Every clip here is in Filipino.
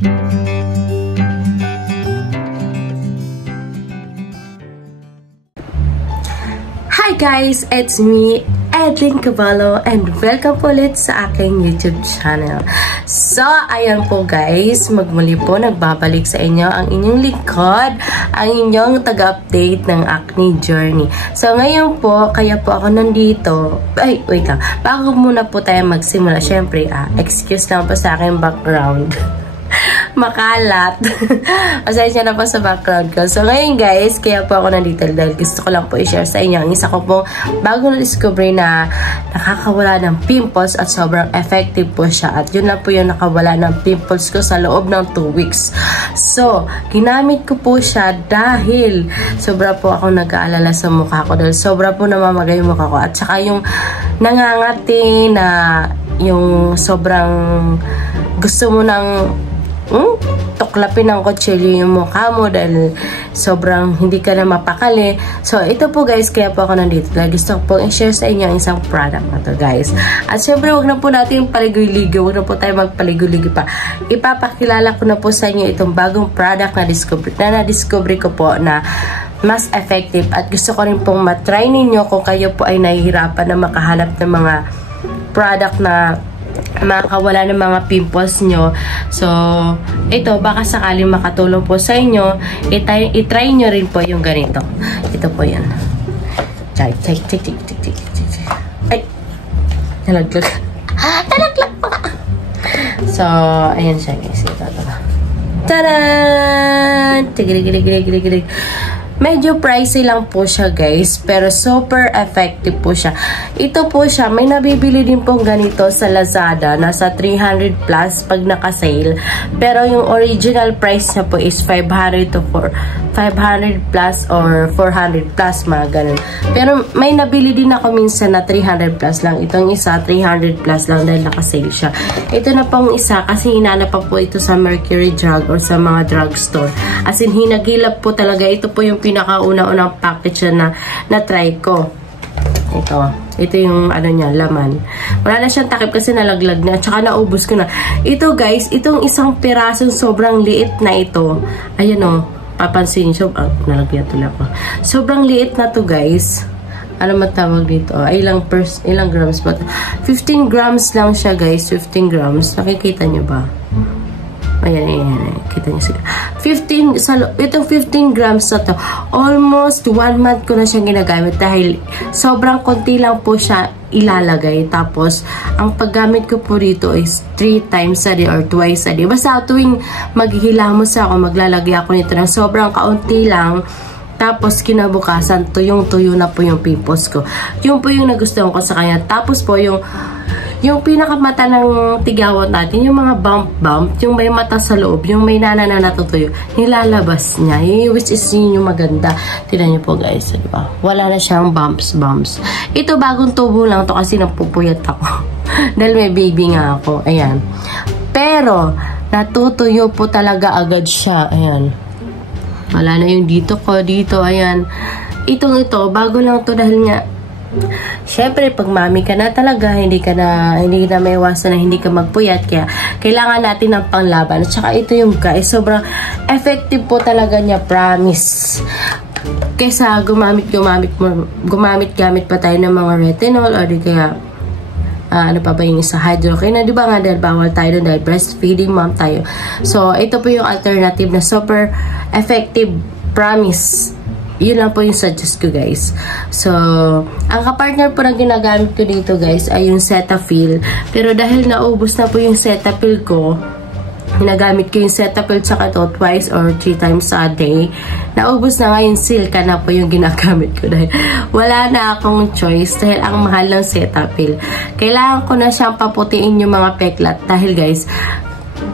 Hi guys, it's me, Edlyn Cavallo, and welcome po ulit sa aking YouTube channel. So, ayan po guys, magmuli po nagbabalik sa inyo ang inyong lingkod, ang inyong taga-update ng acne journey. So, ngayon po, kaya po ako nandito. Ay, wait lang. Bago muna po tayo magsimula, syempre, excuse lang po sa aking background. Makalat. Pasensya na po sa background ko. So, ngayon guys, kaya po ako nandito dahil gusto ko lang po i-share sa inyo ang isa ko pong bago na-discover na nakakawala ng pimples at sobrang effective po siya. At yun lang po yung nakawala ng pimples ko sa loob ng 2 weeks. So, ginamit ko po siya dahil sobra po ako nag-aalala sa mukha ko dahil sobra po namamagay yung mukha ko. At saka yung nangangati na yung sobrang gusto mo ng tuklapin ng kutsilyo yung mukha mo dahil sobrang hindi ka na mapakali. So, ito po guys, kaya po ako nandito. Dahil gusto ko po i-share sa inyo ang isang product na to guys. At syempre, huwag na po natin paligoy-ligoy. Huwag na po tayo magpaligoy-ligoy pa. Ipapakilala ko na po sa inyo itong bagong product na na-discover ko po na mas effective. At gusto ko rin pong matry ninyo kung kayo po ay nahihirapan na makahanap ng mga product na makakawala ng mga pimples nyo. So, ito, baka sakaling makatulong po sa inyo, itry nyo rin po yung ganito. Ito po yan. Ay, nalaglag. Nalaglag pa. So, ayan siya guys. Ito. Taran! Tigilig. Medyo pricey lang po siya guys, pero super effective po siya. Ito po siya, may nabibili din pong ganito sa Lazada, nasa 300 plus pag naka-sale. Pero yung original price niya po is 500 plus or 400 plus, mga ganun. Pero may nabili din ako minsan na 300 plus lang. Itong isa, 300 plus lang dahil naka-sale siya. Ito na pong isa, kasi hinanap pa po ito sa Mercury Drug or sa mga drugstore. As in, hinagilap po talaga. Ito po yung pinakauna-unang package na try ko. Ito yung ano niya, laman. Wala na siyang takip kasi nalaglag na. Tsaka naubos ko na. Ito guys, itong isang pirasong sobrang liit na ito. Ayan o, papansin nyo. Nalagyan tuloy ako. Sobrang liit na to guys. Ano matawag dito? Ilang grams ba? 15 grams lang siya guys. 15 grams. Nakikita nyo ba? Ayan. Kita niyo sila. Itong 15 grams na to, almost 1 month ko na siyang ginagamit dahil sobrang konti lang po siya ilalagay. Tapos, ang paggamit ko po dito is 3 times a day or twice a day. Basta tuwing maghihilamos ako, maglalagay ako nito ng sobrang kaunti lang. Tapos, kinabukasan, tuyong-tuyo na po yung pimples ko. Yung po yung nagustuhan ko sa kanya. Tapos po, yung pinakamata ng tigawat natin, yung mga bump, yung may mata sa loob, yung may natutuyo, nilalabas niya. Which is yun yung maganda. Tignan niyo po guys, diba? Wala na siyang bumps. Ito bagong tubo lang to kasi napupuyat ako. Dahil may baby nga ako. Ayan. Pero, natutuyo po talaga agad siya. Ayan. Wala na yung dito, ayan. Ito, bago lang to dahil nga, syempre, pag mami ka na talaga, hindi na may iwasan na hindi ka magpuyat. Kaya, kailangan natin ng panglaban. At saka ito yung guys, sobrang effective po talaga niya, promise. Kaysa gumamit pa tayo ng mga retinol or di kaya, ano pa ba yung isa, hydroquinone, di ba nga dahil bawal tayo dahil breastfeeding mom tayo. So, ito po yung alternative na super effective, promise. Yun lang po yung suggest ko guys. So, ang kapartner po na ginagamit ko dito guys ay yung Cetaphil. Pero dahil naubos na po yung Cetaphil ko, ginagamit ko yung Cetaphil tsaka to twice or 3 times a day. Naubos na nga yung Silka na po yung ginagamit ko dahil wala na akong choice dahil ang mahal ng Cetaphil. Kailangan ko na siyang paputiin yung mga peklat dahil guys,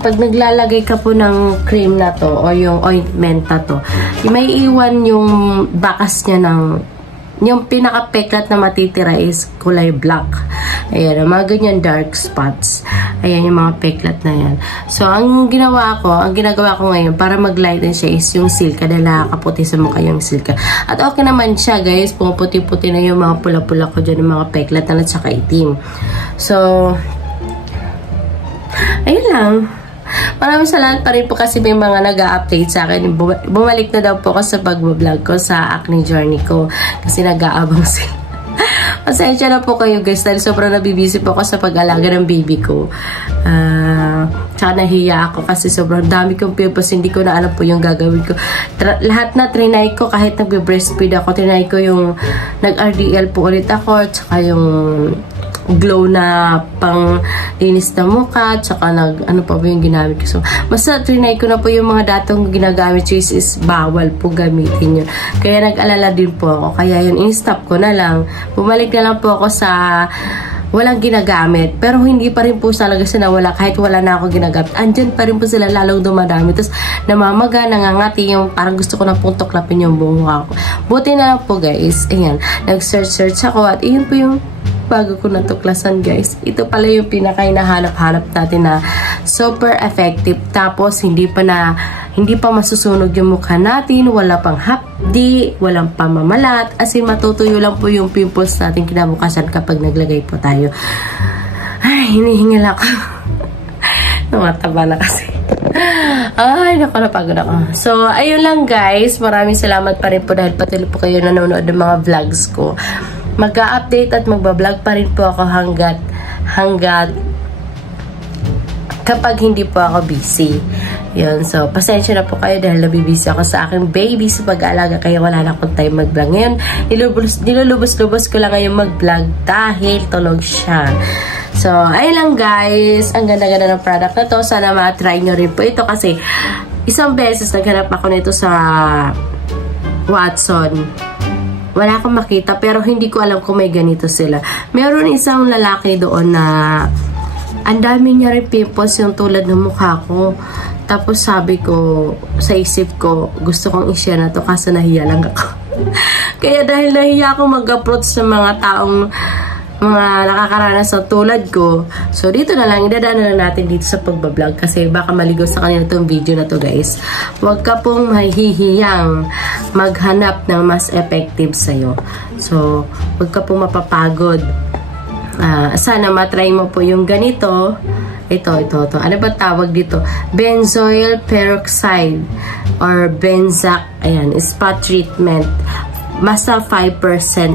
pag naglalagay ka po ng cream na to o yung ointment na to, may iwan yung bakas niya ng yung pinaka-peklat na matitira is kulay black. Ayan, mga ganyan dark spots. Ayan, yung mga peklat na yan. So, ang ginagawa ko ngayon para mag-lighten siya is yung Silka dahil nakakaputi sa mukha yung Silka. At okay naman siya, guys. Pumuputi-puti na yung mga pula-pula ko dyan, yung mga peklat na at saka itim. So, ayun lang. Maraming salamat pa rin po kasi may mga nag-a-update sa akin. Bumalik na daw po ako sa pag-vlog ko sa acne journey ko kasi nag-aabang sila. Pasensya na po kayo guys dahil sobrang nabibisi po ako sa pag-alaga ng baby ko. Tsaka nahiya ako kasi sobrang dami kong pimples, hindi ko na alam po yung gagawin ko. Lahat na trinay ko, kahit nagbe-breastfeed ako, trinay ko yung nag-RDL po ulit ako, tsaka yung glow na pang linis na mukha, tsaka ano pa ba yung ginamit ko. So, basta trinay ko na po yung mga datong ginagamit, which is bawal po gamitin yun. Kaya nag-alala din po ako. Kaya yun, in-stop ko na lang. Bumalik na lang po ako sa walang ginagamit. Pero hindi pa rin po talaga sila nawala kahit wala na ako ginagamit. Andyan pa rin po sila lalong dumadami. Tapos namamaga, nangangati yung parang gusto ko na pong tuklapin yung buong mukha ko. Buti na lang po guys. Ayan, nag-search ako at iyon po yung bago ko natuklasan guys. Ito pala yung pinaka-hinahanap-hanap natin na super effective. Tapos hindi pa masusunog yung mukha natin, wala pang hapdi, walang pamamalat, as in matutuyo lang po yung pimples natin kinabukasan kapag naglagay po tayo. Ay, hinihingal ako. Namataba na kasi. Ay, naku, napagod ako. So, ayun lang guys. Maraming salamat pa rin po dahil patuloy po kayo nanonood ng mga vlogs ko. Mag-a-update at magbablog pa rin po ako hanggat kapag hindi po ako busy. Yun, so, pasensya na po kayo dahil nabibisi ako sa aking baby sa pag-aalaga kaya wala na akong time mag-vlog. Ngayon, nilulubos-lubos ko lang ngayon mag-vlog dahil tulog siya. So, ayun lang guys. Ang ganda-ganda ng product na to. Sana ma-try nyo rin po ito kasi isang beses naghanap ako nito sa Watson. Wala akong makita pero hindi ko alam kung may ganito sila. Meron isang lalaki doon na ang dami niya rin pimples yung tulad ng mukha ko. Tapos sabi ko, sa isip ko, gusto kong i-share na to kasi nahiya lang ako. Kaya dahil nahiya ako mag-approach sa mga taong mga nakakaranas ng tulad ko. So, dito na lang, idadaan na lang natin dito sa pagbablog kasi baka maligaw sa kanila itong video na to guys. Huwag ka pong mahihiyang maghanap ng mas effective sa'yo. So, huwag ka pong mapapagod. Sana matry mo po yung ganito. Ito. Ano ba tawag dito? Benzoyl peroxide or Benzac. Ayan, spot treatment. Basta 5%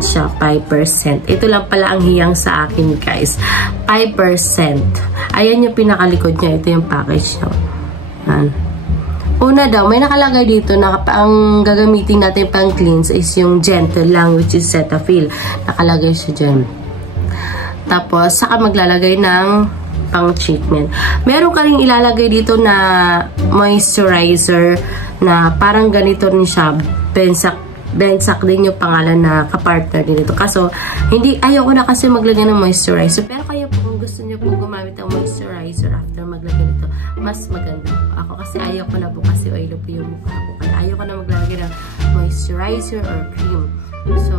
siya, 5%. Ito lang pala ang hiyang sa akin, guys. 5%. Ayan yung pinakalikod niya. Ito yung package niya. Ayan. Una daw, may nakalagay dito na ang gagamitin natin pang cleanse is yung gentle lang, which is Cetaphil. Nakalagay siya dyan. Tapos, saka maglalagay ng pang treatment. Meron ka rin ilalagay dito na moisturizer na parang ganito rin siya. Benzac din yung pangalan na kapartner din ito. Kaso, ayoko na kasi maglagay ng moisturizer. Pero kayo po, kung gusto niyo po gumamit ng moisturizer after maglagay nito, mas maganda po. Ako kasi ayoko na po kasi oily po yung mukha ko. Kaya ayoko na maglagay ng moisturizer or cream. So,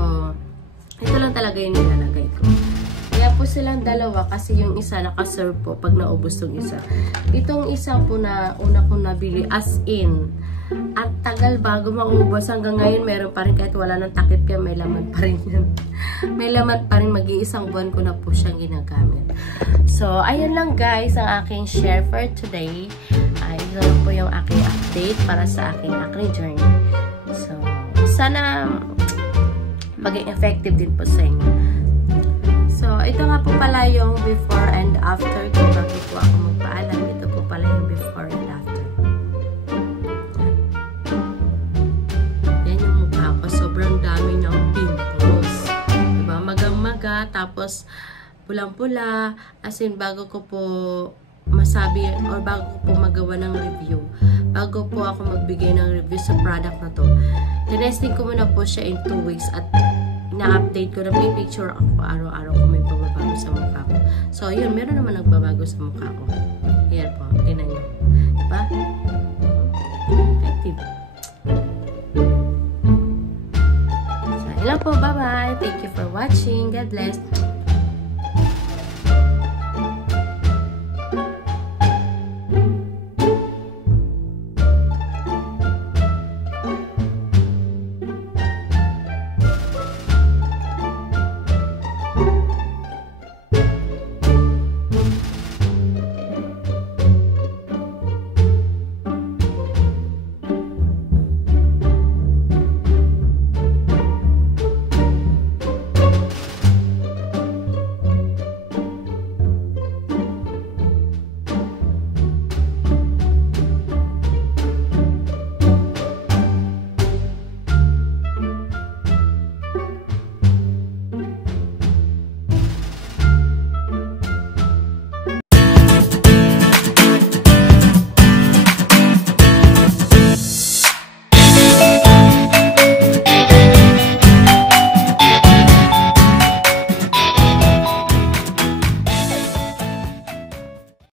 ito lang talaga yung nilalagay ko. Kaya po silang dalawa kasi yung isa nakaserve po pag naubos yung isa. Itong isa po na una kong nabili as in. At tagal bago maubos. Hanggang ngayon meron pa rin kahit wala ng takip yan, may laman pa rin yan. May laman pa rin, mag-iisang buwan ko na po siyang ginagamit. So, ayun lang guys ang aking share for today. Ito lang po yung aking update para sa aking acne journey. So, sana maging effective din po sa inyo. So, ito nga po pala yung before and after ko. Bakit po ako magpaalam? Ito po pala yung before and after. Yan yung mukha ko. Sobrang dami ng pimples. Diba? Magang-maga. Tapos, pulang-pula. As in, bago ko po masabi or bago ko po magawa ng review. Bago po ako magbigay ng review sa product na to. Tinesting ko muna po siya in 2 weeks at na-update ko, na-picture ako araw-araw kung may pagbabago sa mukha ko. So, yun, meron naman nagbabago sa mukha ko. Ayan po, tinan nyo. Diba? Effective. So, ilan po, bye-bye. Thank you for watching. God bless.